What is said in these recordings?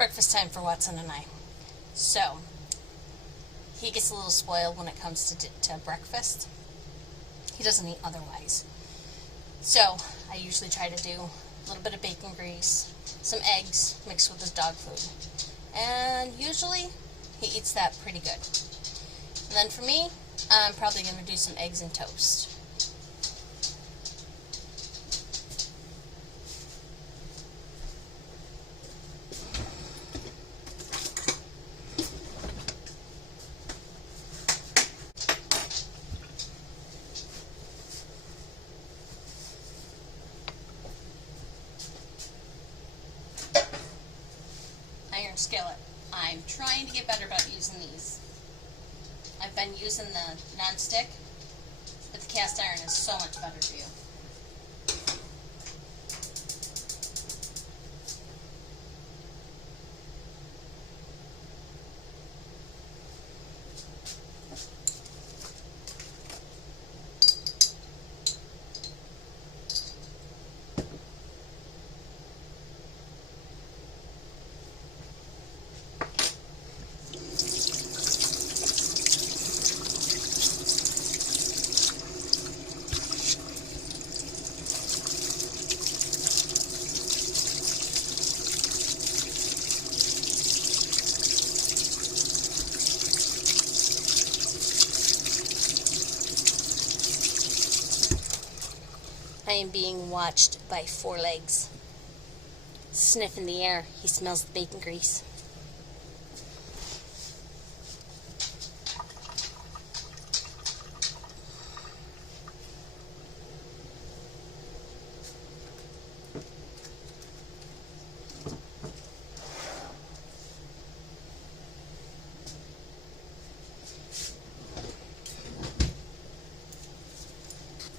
breakfast time for Watson and I. So, he gets a little spoiled when it comes to breakfast. He doesn't eat otherwise. So, I usually try to do a little bit of bacon grease, some eggs mixed with his dog food. And usually, he eats that pretty good. And then for me, I'm probably going to do some eggs and toast. Iron skillet. I'm trying to get better about using these. I've been using the non-stick, but the cast iron is so much better for you. I am being watched by Four Legs. Sniffing the air, he smells the bacon grease.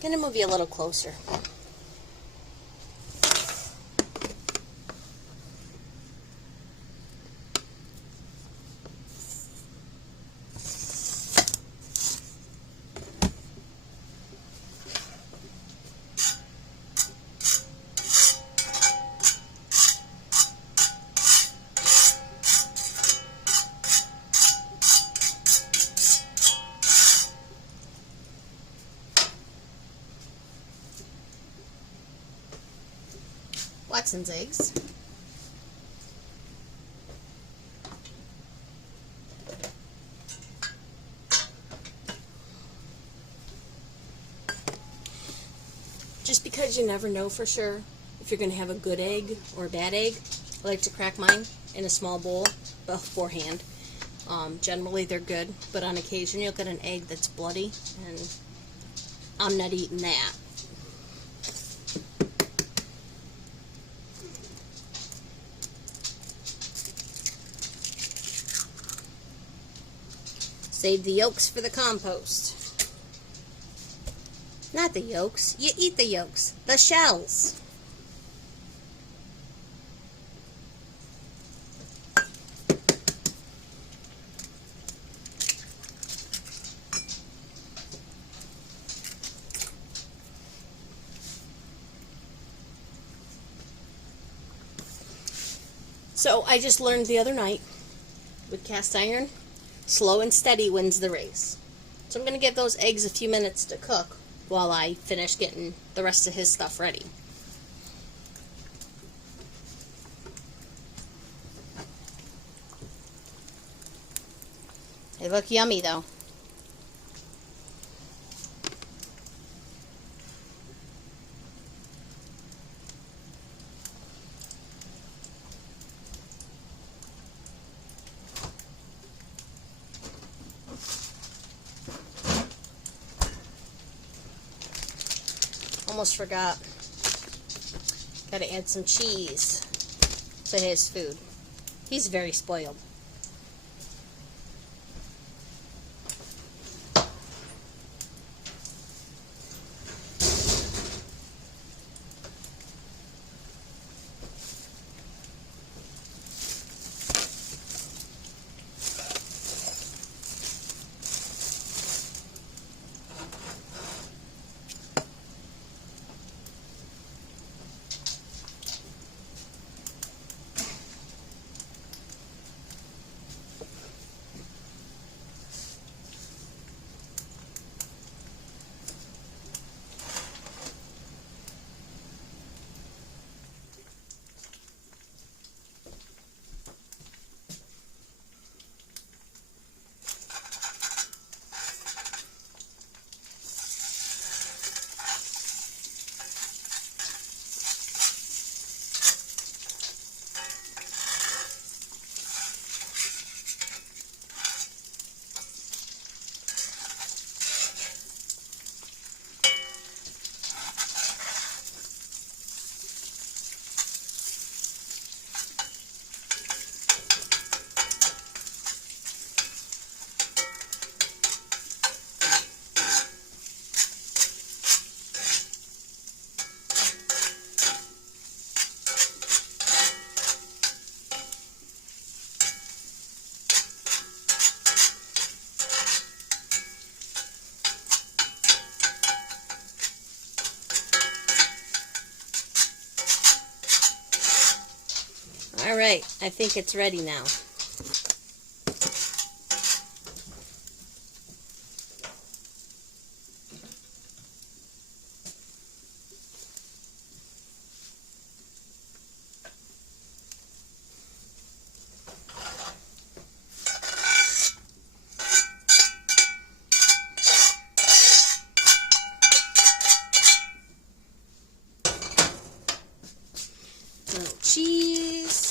Gonna move you a little closer. Watson's eggs. Just because you never know for sure if you're going to have a good egg or a bad egg, I like to crack mine in a small bowl beforehand. Generally they're good, but on occasion you'll get an egg that's bloody, and I'm not eating that. Save the yolks for the compost. Not the yolks. You eat the yolks. The shells. So I just learned the other night with cast iron, slow and steady wins the race. So I'm going to give those eggs a few minutes to cook while I finish getting the rest of his stuff ready. They look yummy though. Almost forgot. Gotta add some cheese to his food. He's very spoiled. All right, I think it's ready now. Little cheese.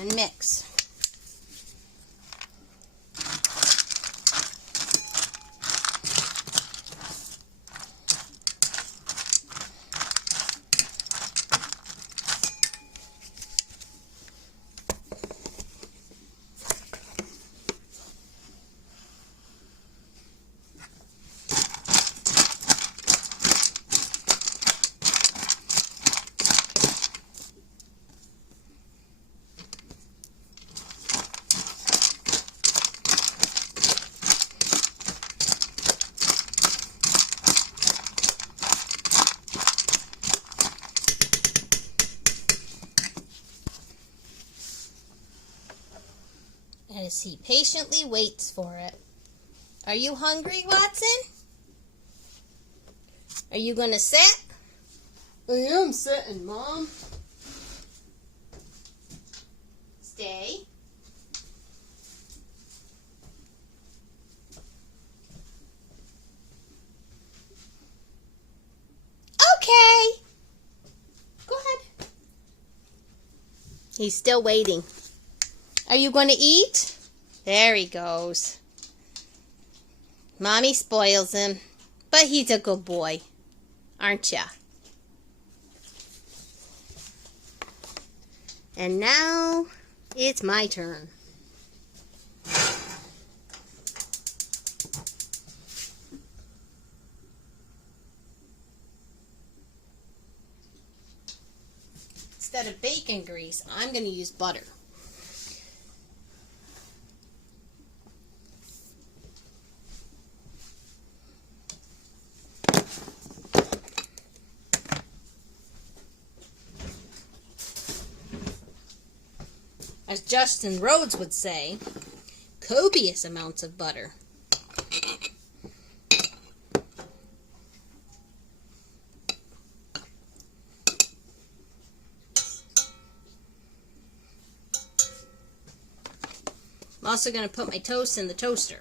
And mix. As he patiently waits for it. Are you hungry, Watson? Are you going to sit? I am sitting, Mom. Stay. Okay. Go ahead. He's still waiting. Are you going to eat? There he goes. Mommy spoils him, but he's a good boy, aren't ya? And now it's my turn. Instead of bacon grease, I'm going to use butter. As Justin Rhodes would say, copious amounts of butter. I'm also going to put my toast in the toaster.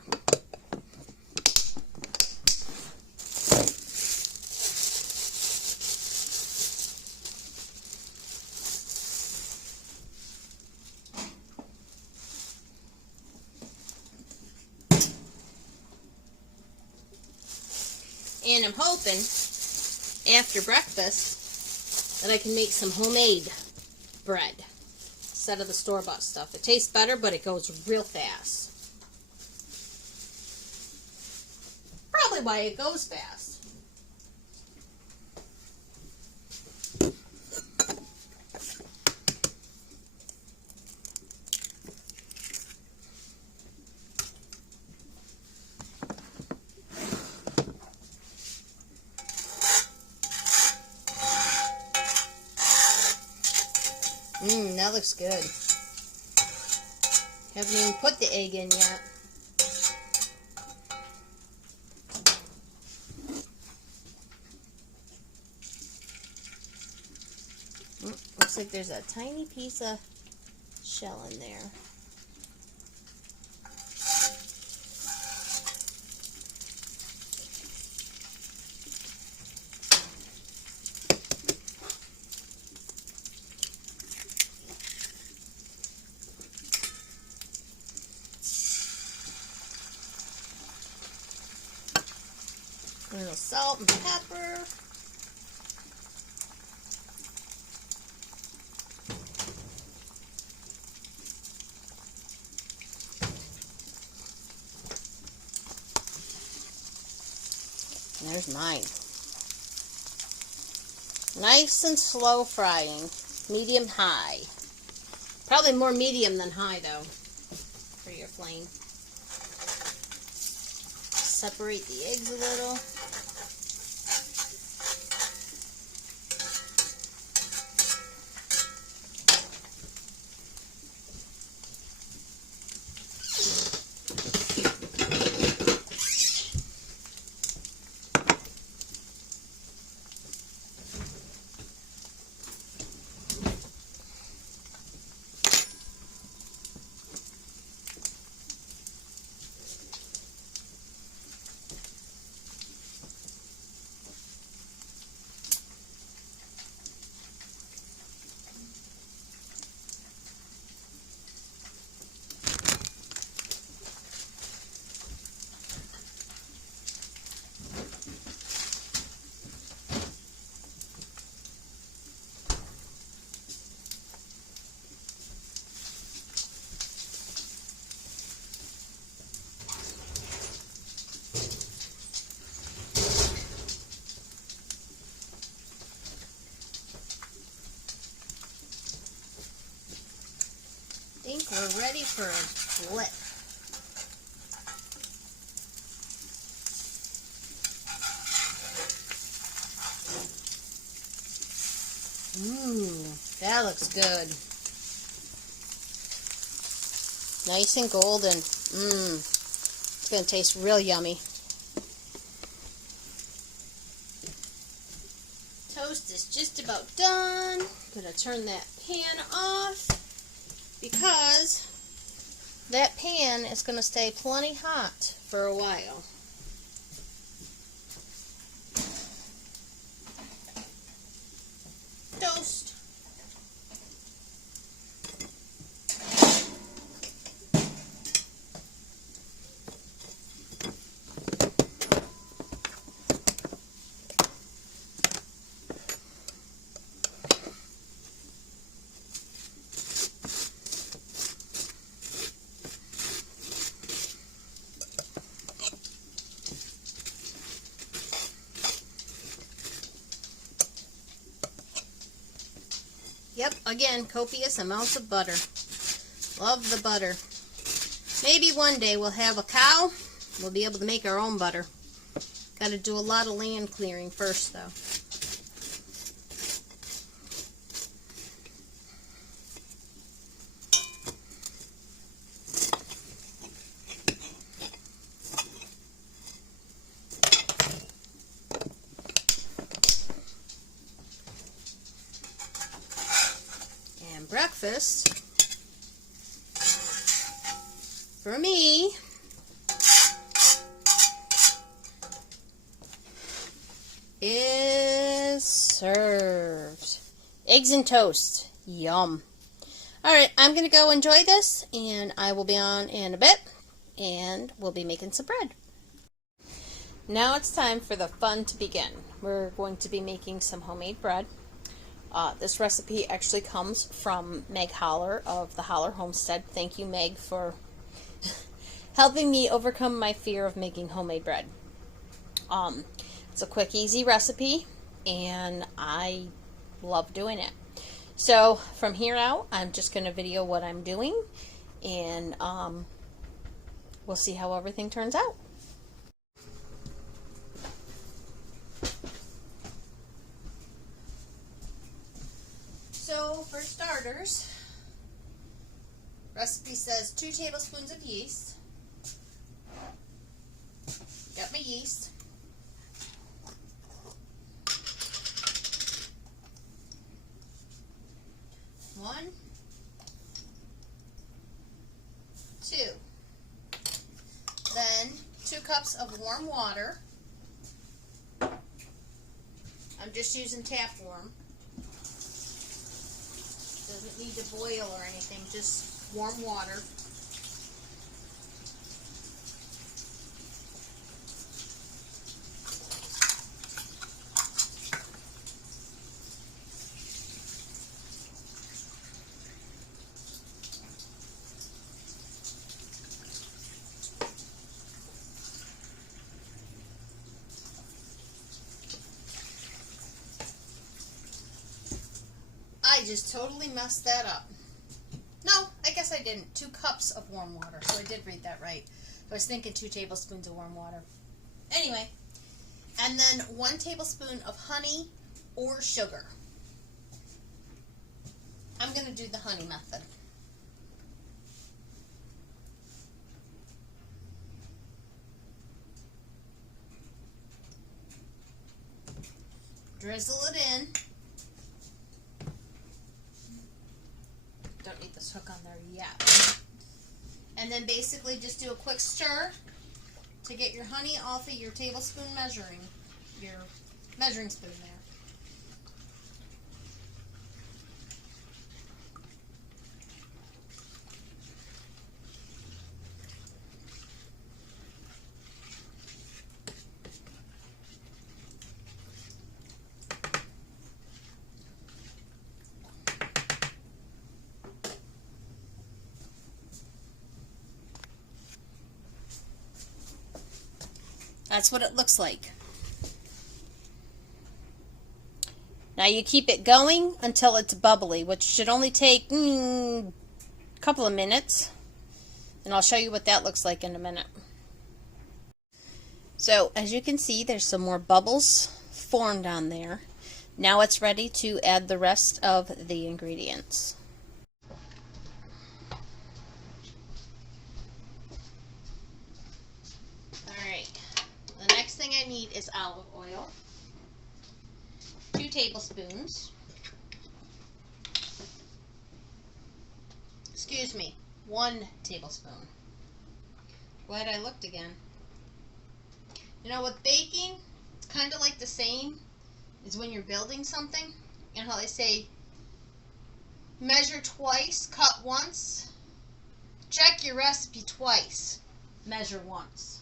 And I'm hoping, after breakfast, that I can make some homemade bread instead of the store-bought stuff. It tastes better, but it goes real fast. Probably why it goes fast. That looks good. Haven't even put the egg in yet. Looks like there's a tiny piece of shell in there. A little salt and pepper. And there's mine. Nice and slow frying, medium high. Probably more medium than high, though, for your flame. Separate the eggs a little. I think we're ready for a flip. That looks good. Nice and golden. It's going to taste real yummy. Toast is just about done. I'm going to turn that pan off because that pan is going to stay plenty hot for a while. Toast. Yep, again, copious amounts of butter. Love the butter. Maybe one day we'll have a cow. We'll be able to make our own butter. Got to do a lot of land clearing first, though. Breakfast for me is served. Eggs and toast. Yum. Alright, I'm going to go enjoy this, and I will be on in a bit, and we'll be making some bread. Now it's time for the fun to begin. We're going to be making some homemade bread. This recipe actually comes from Meg Holler of the Holler Homestead. Thank you, Meg, for helping me overcome my fear of making homemade bread. It's a quick, easy recipe, and I love doing it. So from here out, I'm just going to video what I'm doing, and we'll see how everything turns out. So, for starters, recipe says 2 tablespoons of yeast. Got my yeast. One, 2. Then 2 cups of warm water. I'm just using tap warm. Doesn't need to boil or anything, just warm water. I just totally messed that up. guess I didn't. 2 cups of warm water. So I did read that right. I was thinking 2 tablespoons of warm water. Anyway, and then 1 tablespoon of honey or sugar. I'm going to do the honey method. Drizzle it in. Don't need this hook on there yet. And then basically just do a quick stir to get your honey off of your tablespoon measuring spoon there. That's what it looks like. Now you keep it going until it's bubbly, which should only take a couple of minutes. And I'll show you what that looks like in a minute. So as you can see, there's some more bubbles formed on there. Now it's ready to add the rest of the ingredients. I need is olive oil, 2 tablespoons, excuse me, 1 tablespoon. Glad I looked again. You know, with baking, it's kind of like the same as when you're building something. You know how they say, measure twice, cut once, check your recipe twice, measure once.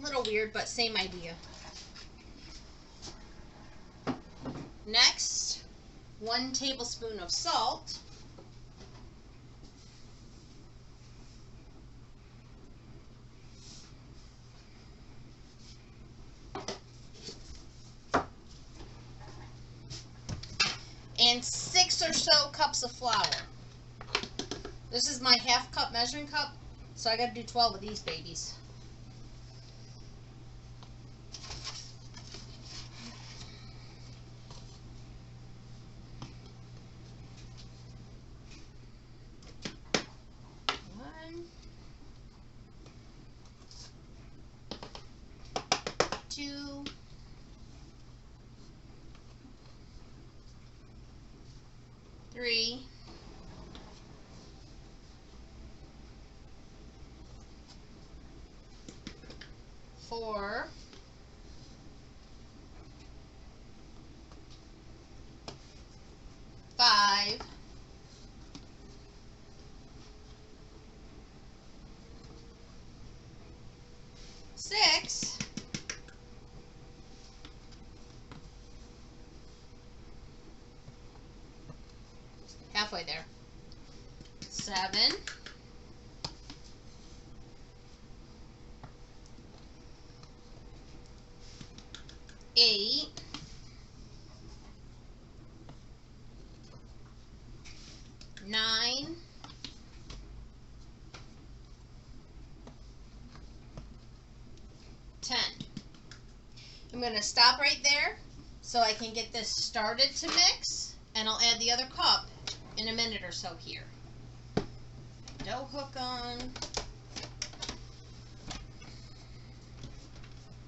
A little weird, but same idea. Next, 1 tablespoon of salt. And 6 or so cups of flour. This is my ½ cup measuring cup, so I gotta do 12 of these babies. Two, 3, 4, 5, 6, 7, 8, 9, 10. I'm going to stop right there so I can get this started to mix, and I'll add the other cup in a minute or so here. Dough hook on.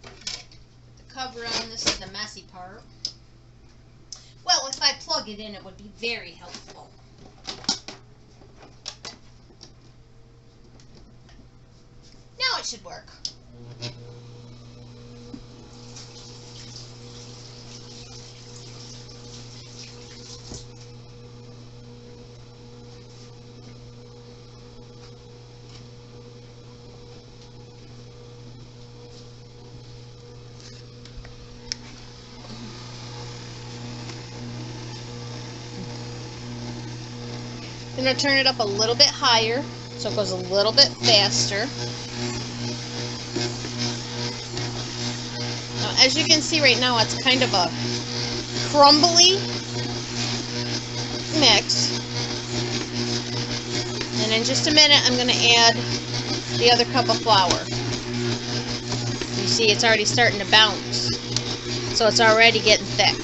The cover on. This is the messy part. Well, if I plug it in, it would be very helpful. Now it should work. I'm going to turn it up a little bit higher so it goes a little bit faster. Now, as you can see right now, it's kind of a crumbly mix. And in just a minute, I'm going to add the other cup of flour. You see, it's already starting to bounce. So it's already getting thick.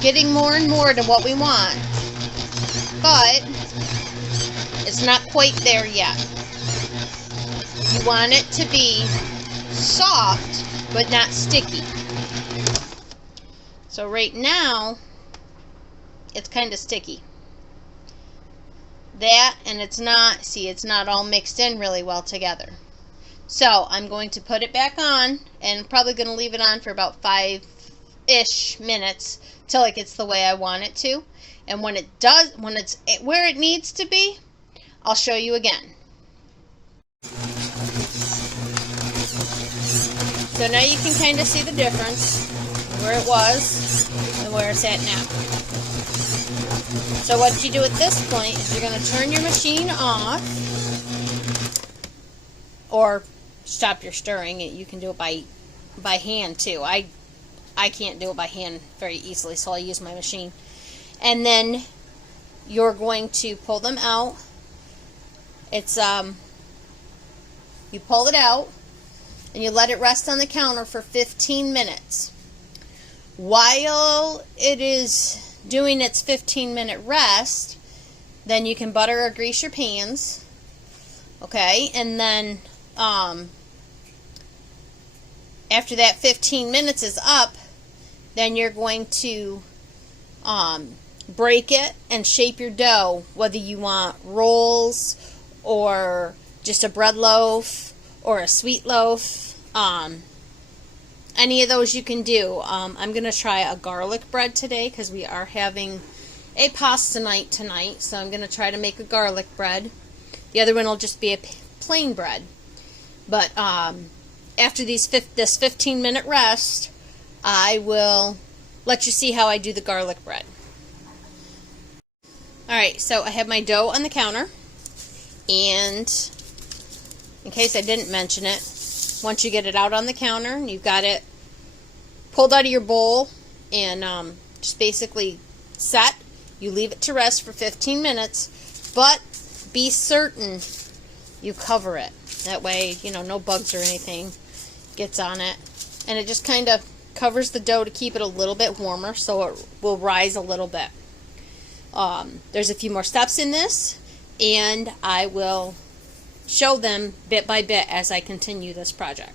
Getting more and more to what we want, but it's not quite there yet. You want it to be soft but not sticky. So right now it's kind of sticky. That, and it's not, see, it's not all mixed in really well together. So I'm going to put it back on, and probably going to leave it on for about 5-ish minutes till it gets the way I want it to. And when it does, when it's where it needs to be, I'll show you again. So now you can kind of see the difference where it was and where it's at now. So what you do at this point is you're going to turn your machine off, or stop your stirring. You can do it by hand too. I can't do it by hand very easily, so I'll use my machine. And then you're going to pull them out. It's you pull it out and you let it rest on the counter for 15 minutes. While it is doing its 15-minute rest, then you can butter or grease your pans. Okay, and then after that 15 minutes is up, then you're going to break it and shape your dough, whether you want rolls or just a bread loaf or a sweet loaf. Any of those you can do. I'm going to try a garlic bread today because we are having a pasta night tonight, so I'm going to try to make a garlic bread. The other one will just be a plain bread. But after this 15-minute rest, I will let you see how I do the garlic bread. Alright, so I have my dough on the counter, and in case I didn't mention it, once you get it out on the counter and you've got it pulled out of your bowl and just basically set, you leave it to rest for 15 minutes, but be certain you cover it. That way, you know, no bugs or anything gets on it. And it just kind of covers the dough to keep it a little bit warmer so it will rise a little bit. There's a few more steps in this, and I will show them bit by bit as I continue this project.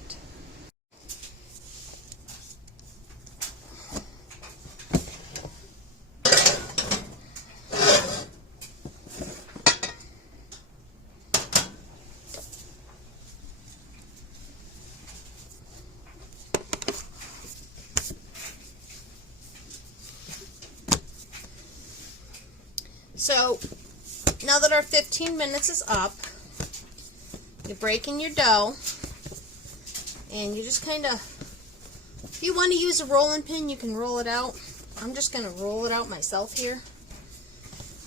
So now that our 15 minutes is up, you're breaking your dough, and you just kind of, if you want to use a rolling pin, you can roll it out. I'm just going to roll it out myself here.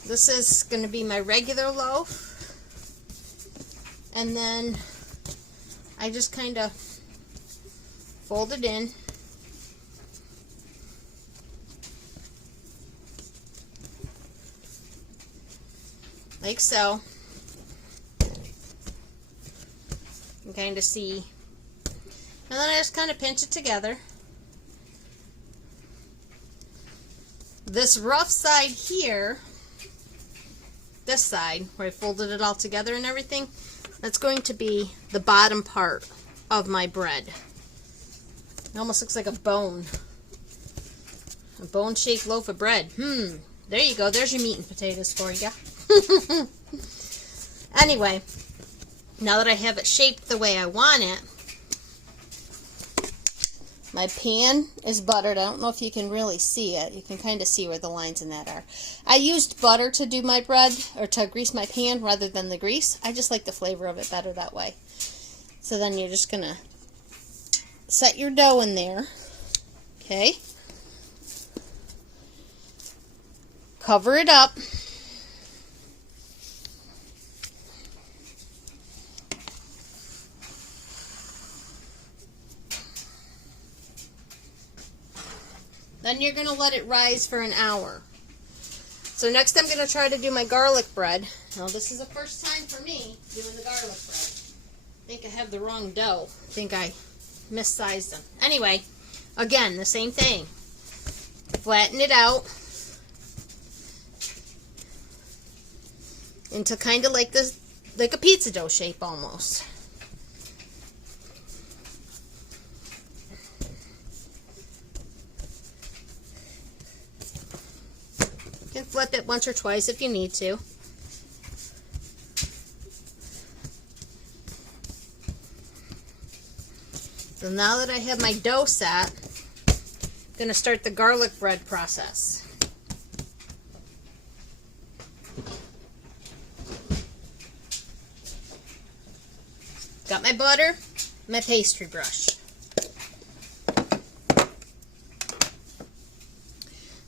This is going to be my regular loaf, and then I just kind of fold it in. Like so. You can kind of see. And then I just kind of pinch it together. This rough side here this side, where I folded it all together and everything, that's going to be the bottom part of my bread. It almost looks like a bone. A bone-shaped loaf of bread. There you go. There's your meat and potatoes for you. Anyway, now that I have it shaped the way I want it, my pan is buttered. I don't know if you can really see it. You can kind of see where the lines in that are. I used butter to do my bread, or to grease my pan rather than the grease. I just like the flavor of it better that way. So then you're just going to set your dough in there. Okay. Cover it up. Then you're going to let it rise for an hour. So next I'm going to try to do my garlic bread. Now this is the first time for me doing the garlic bread. I think I have the wrong dough. I think I missized them. Anyway, again, the same thing. Flatten it out into kind of like this, like a pizza dough shape almost. You can flip it once or twice if you need to. So now that I have my dough set, I'm going to start the garlic bread process. Got my butter, my pastry brush.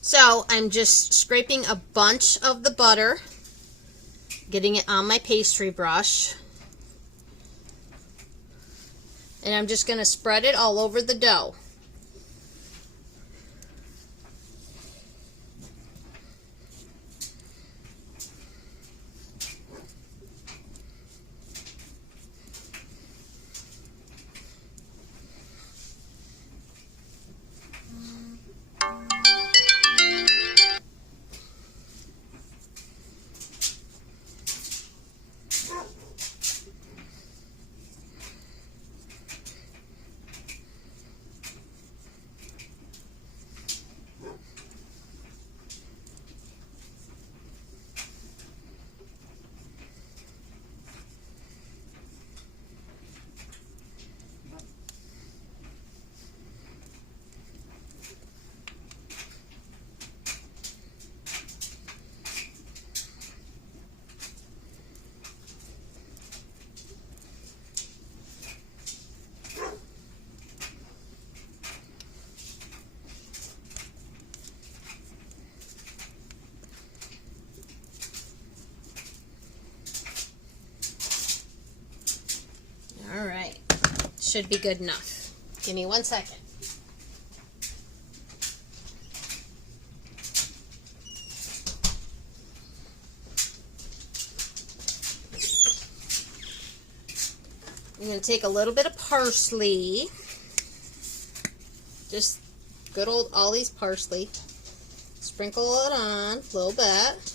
So I'm just scraping a bunch of the butter, getting it on my pastry brush, and I'm just going to spread it all over the dough. Alright, should be good enough. Give me 1 second. I'm going to take a little bit of parsley, just good old Ollie's parsley, sprinkle it on a little bit.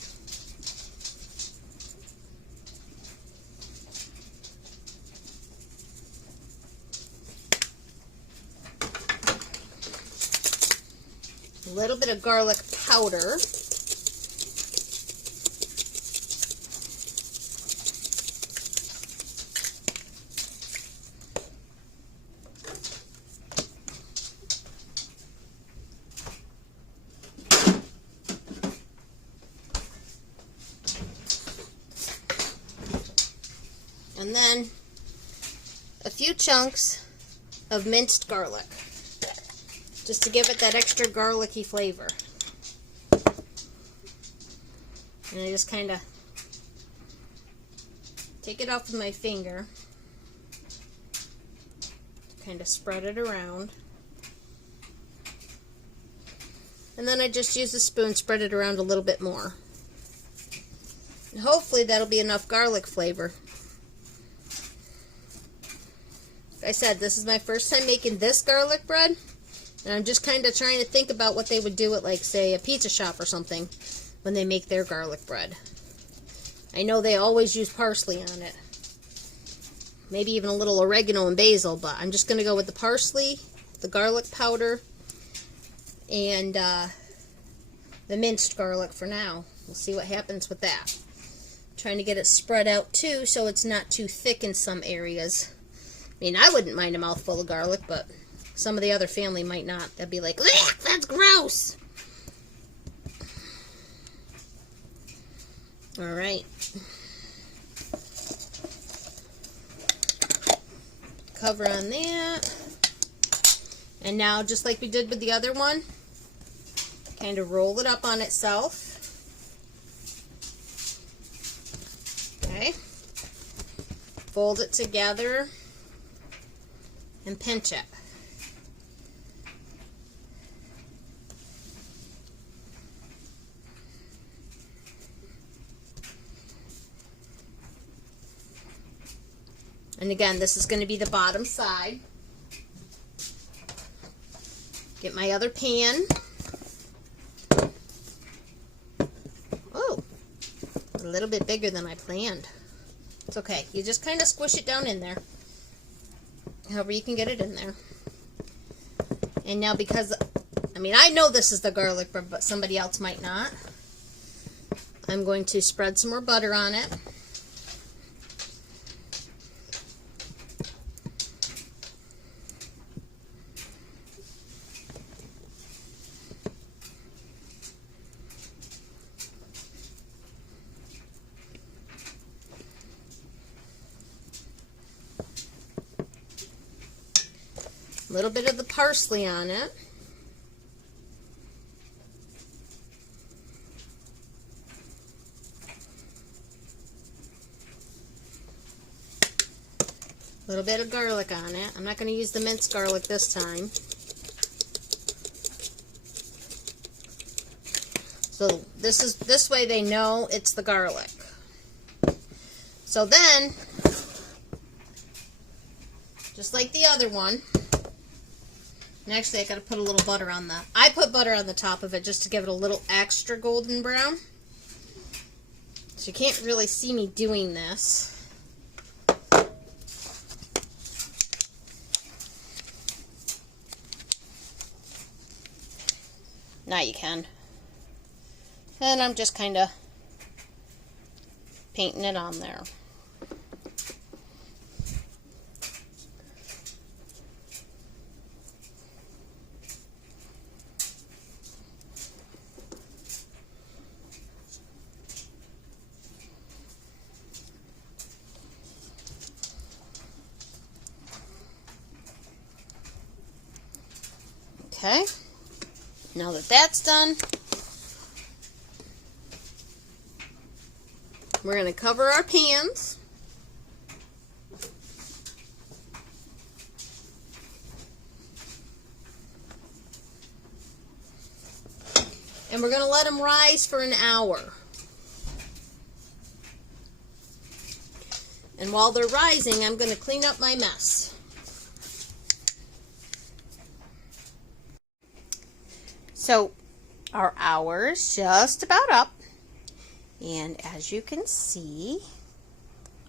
A little bit of garlic powder. And then a few chunks of minced garlic, just to give it that extra garlicky flavor. And I just kind of take it off with my finger, kind of spread it around, and then I just use a spoon, spread it around a little bit more. And hopefully that'll be enough garlic flavor. Like I said, this is my first time making this garlic bread, and I'm just kind of trying to think about what they would do at, like, say, a pizza shop or something when they make their garlic bread. I know they always use parsley on it. Maybe even a little oregano and basil, but I'm just going to go with the parsley, the garlic powder, and the minced garlic for now. We'll see what happens with that. Trying to get it spread out too so it's not too thick in some areas. I mean, I wouldn't mind a mouthful of garlic, but some of the other family might not. They'd be like, "Ugh, that's gross." All right. Cover on that. And now, just like we did with the other one, kind of roll it up on itself. Okay. Fold it together and pinch it. And again, this is going to be the bottom side. Get my other pan. Oh, a little bit bigger than I planned. It's okay. You just kind of squish it down in there. However you can get it in there. And now because, I mean, I know this is the garlic bread, but somebody else might not. I'm going to spread some more butter on it. A little bit of the parsley on it. A little bit of garlic on it. I'm not going to use the minced garlic this time. So this way they know it's the garlic. So then, just like the other one, and actually I got to put a little butter on the, I put butter on the top of it just to give it a little extra golden brown. So you can't really see me doing this. Now you can. And I'm just kind of painting it on there. Okay, now that that's done, we're going to cover our pans. And we're going to let them rise for an hour. And while they're rising, I'm going to clean up my mess. So our hour's just about up, and as you can see,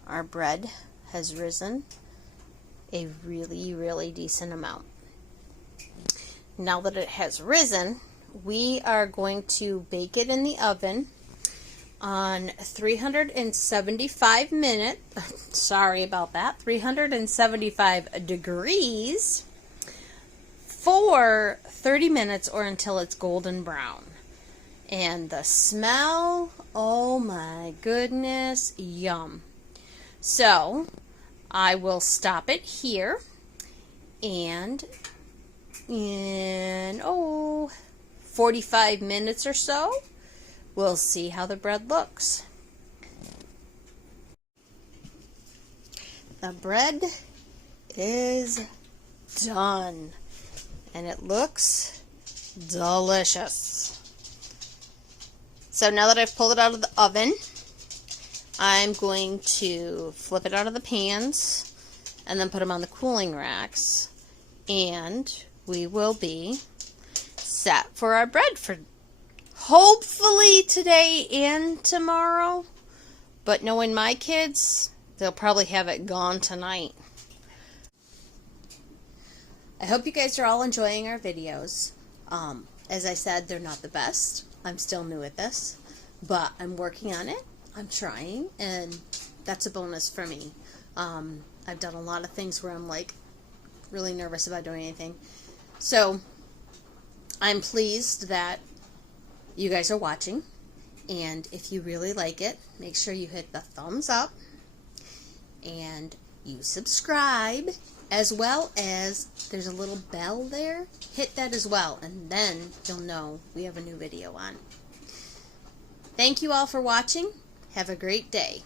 our bread has risen a really decent amount. Now that it has risen, we are going to bake it in the oven on 375 minutes, sorry about that, 375 degrees for 30 minutes or until it's golden brown. And the smell, oh my goodness, yum. So I will stop it here, and in 45 minutes or so we'll see how the bread looks. The bread is done. And it looks delicious. So now that I've pulled it out of the oven, I'm going to flip it out of the pans and then put them on the cooling racks. And we will be set for our bread for hopefully today and tomorrow. But knowing my kids, they'll probably have it gone tonight. I hope you guys are all enjoying our videos. As I said, they're not the best. I'm still new at this, but I'm working on it. I'm trying, and that's a bonus for me. I've done a lot of things where I'm like really nervous about doing anything. So I'm pleased that you guys are watching, and if you really like it, make sure you hit the thumbs up and you subscribe, as well as there's a little bell there. Hit that as well, and then you'll know we have a new video on. Thank you all for watching. Have a great day.